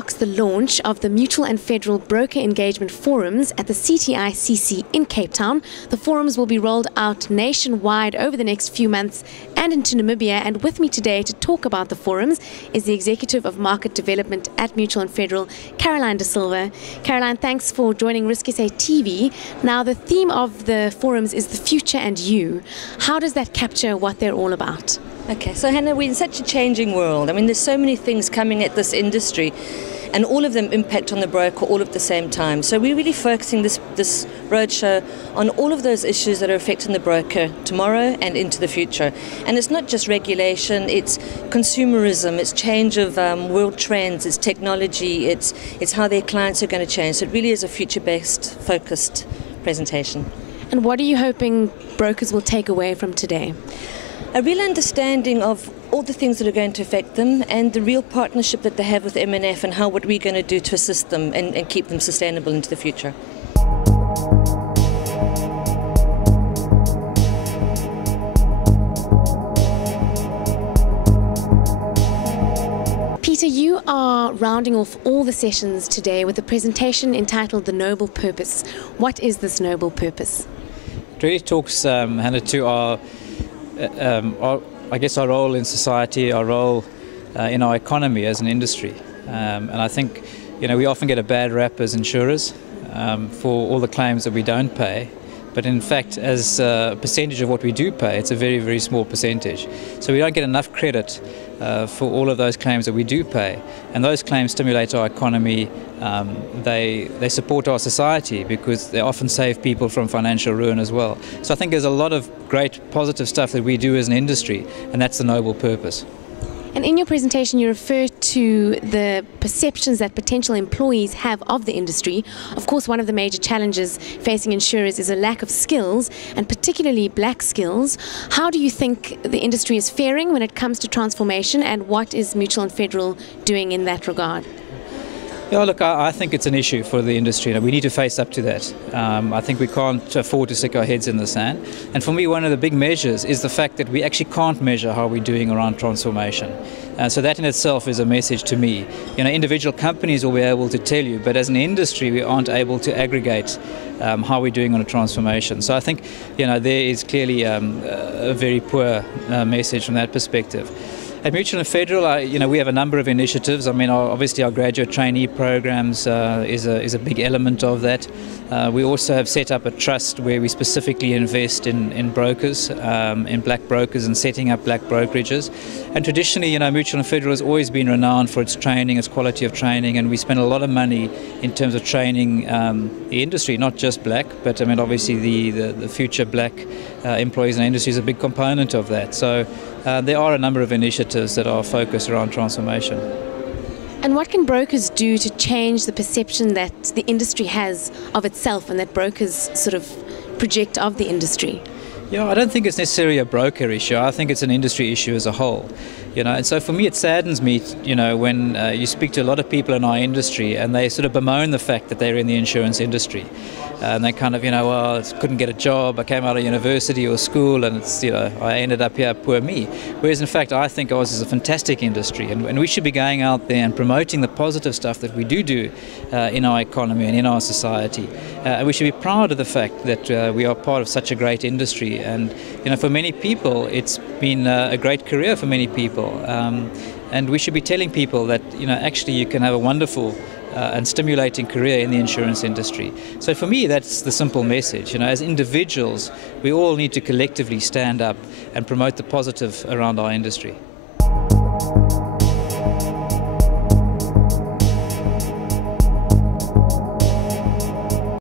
marks the launch of the Mutual and Federal Broker Engagement Forums at the CTICC in Cape Town. The forums will be rolled out nationwide over the next few months and into Namibia. And with me today to talk about the forums is the Executive of Market Development at Mutual and Federal, Caroline De Silva. Caroline, thanks for joining RISKSA TV. Now, the theme of the forums is the future and you. How does that capture what they're all about? Okay, so Hannah, we're in such a changing world. I mean, there's so many things coming at this industry, and all of them impact on the broker all at the same time. So we're really focusing this roadshow on all of those issues that are affecting the broker tomorrow and into the future. And it's not just regulation, it's consumerism, it's change of world trends, it's technology, it's how their clients are going to change. So it really is a future-based, focused presentation. And what are you hoping brokers will take away from today? A real understanding of all the things that are going to affect them and the real partnership that they have with M&F and what we're going to do to assist them and keep them sustainable into the future. Peter, you are rounding off all the sessions today with a presentation entitled The Noble Purpose. What is this noble purpose? It really talks, Hannah, to our role in society, our role in our economy as an industry. And I think, we often get a bad rap as insurers for all the claims that we don't pay. But in fact, as a percentage of what we do pay, it's a very, very small percentage. So we don't get enough credit for all of those claims that we do pay. And those claims stimulate our economy. They support our society because they often save people from financial ruin as well. So I think there's a lot of great positive stuff that we do as an industry, and that's the noble purpose. And in your presentation, you refer to the perceptions that potential employees have of the industry. Of course, one of the major challenges facing insurers is a lack of skills, and particularly black skills. How do you think the industry is faring when it comes to transformation, and what is Mutual and Federal doing in that regard? Yeah, look, I think it's an issue for the industry. We need to face up to that. I think we can't afford to stick our heads in the sand. And for me, one of the big measures is the fact that we actually can't measure how we're doing around transformation. So that in itself is a message to me. Individual companies will be able to tell you, but as an industry, we aren't able to aggregate how we're doing on a transformation. So I think, there is clearly a very poor message from that perspective. At Mutual and Federal, we have a number of initiatives. Obviously our graduate trainee programs is a big element of that. We also have set up a trust where we specifically invest in brokers, in black brokers, and setting up black brokerages. And traditionally, Mutual and Federal has always been renowned for its training, its quality of training, and we spend a lot of money in terms of training the industry, not just black, but obviously the future black employees in the industry is a big component of that. So there are a number of initiatives that are focused around transformation. And what can brokers do to change the perception that the industry has of itself and that brokers sort of project of the industry? Yeah, I don't think it's necessarily a broker issue. I think it's an industry issue as a whole. And so for me it saddens me, when you speak to a lot of people in our industry and they sort of bemoan the fact that they're in the insurance industry. And they kind of, well, I couldn't get a job, I came out of university or school and it's, I ended up here, poor me. Whereas in fact I think ours is a fantastic industry, and we should be going out there and promoting the positive stuff that we do in our economy and in our society. And we should be proud of the fact that we are part of such a great industry. And for many people it's been a great career for many people. And we should be telling people that actually you can have a wonderful and stimulating career in the insurance industry. So for me that's the simple message. As individuals we all need to collectively stand up and promote the positive around our industry.